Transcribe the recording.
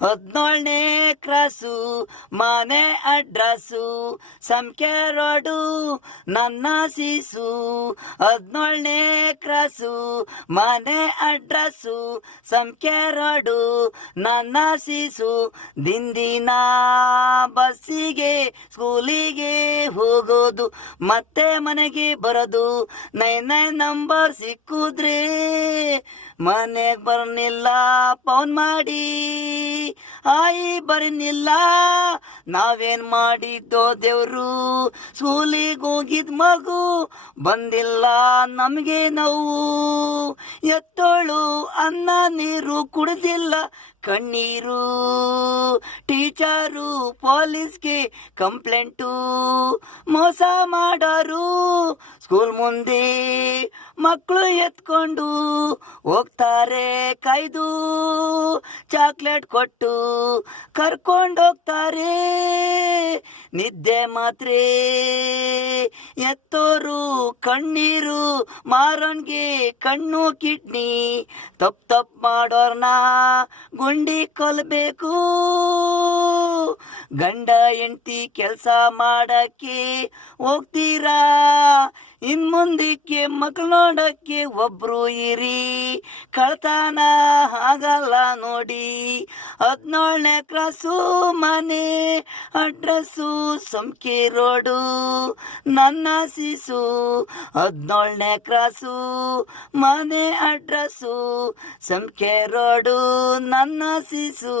17ನೇ cross ಮನೆ address ಸಂಖ್ಯೆ road ನನ್ನ ಸೀಸು. 17ನೇ ಕ್ರಾಸು ಮನೆ ಅಡ್ರೆಸ್ಸು ಸಂಖ್ಯೆ ರೋಡು ನನ್ನ ಸೀಸು. ದಿನ ಬಸ್ಸಿಗೆ ಸ್ಕೂಲಿಗೆ ಹೋಗೋದು ಮತ್ತೆ ಮನೆಗೆ ಬರೋದು. 99 ನಂಬರ್ ಸಿಕ್ಕುದ್ರೆ ಮನೆಗೆ ಬರ್ನಿಲ್ಲ ಫೋನ್ ಮಾಡಿ ಆಯಿ ಬರ್ನಿಲ್ಲ. ನಾವೇನ್ ಮಾಡಿದ್ದೋ ದೇವ್ರು, ಸ್ಕೂಲಿಗೆ ಹೋಗಿದ್ ಮಗು ಬಂದಿಲ್ಲ ನಮಗೆ ನೋವು. ಎತ್ತೋಳು ಅನ್ನ ನೀರು ಕುಡ್ದಿಲ್ಲ ಕಣ್ಣೀರು. ಟೀಚರು ಪೊಲೀಸ್ಗೆ ಕಂಪ್ಲೇಂಟು. ಮೋಸ ಮಾಡೋರು ಸ್ಕೂಲ್ ಮುಂದೆ ಮಕ್ಕಳು ಎತ್ಕೊಂಡು ಹೋಗ್ತಾರೆ ಕೈದು ಚಾಕ್ಲೇಟ್ ಕೊಟ್ಟು ಕರ್ಕೊಂಡೋಗ್ತಾರೆ. ನಿದ್ದೆ ಮಾತ್ರೆ ಎತ್ತೋರು ಕಣ್ಣೀರು ಮಾರೋನ್ಗೆ ಕಣ್ಣು ಕಿಡ್ನಿ. ತಪ್ಪು ಮಾಡೋರ್ನ ಗುಂಡಿ ಕೊಲ್ಬೇಕು. ಗಂಡ ಹೆಂಡತಿ ಕೆಲಸ ಮಾಡಕ್ಕೆ ಹೋಗ್ತೀರಾ, ಇನ್ ಮುಂದಕ್ಕೆ ಮಕ್ಕಳು ನೋಡಕ್ಕೆ ಒಬ್ರು ಇರಿ. ಕಳ್ತನ ಆಗಲ್ಲ ನೋಡಿ. 17ನೇ ಕ್ರಾಸು ಮನೆ ಅಡ್ರೆಸ್ಸು ಸಂಖ್ಯೆ ರೋಡು ನನ್ನ ಸೀಸು. 17ನೇ ಕ್ರಾಸು ಮನೆ ಅಡ್ರೆಸ್ಸು ಸಂಖ್ಯೆ ರೋಡು ನನ್ನ ಸೀಸು.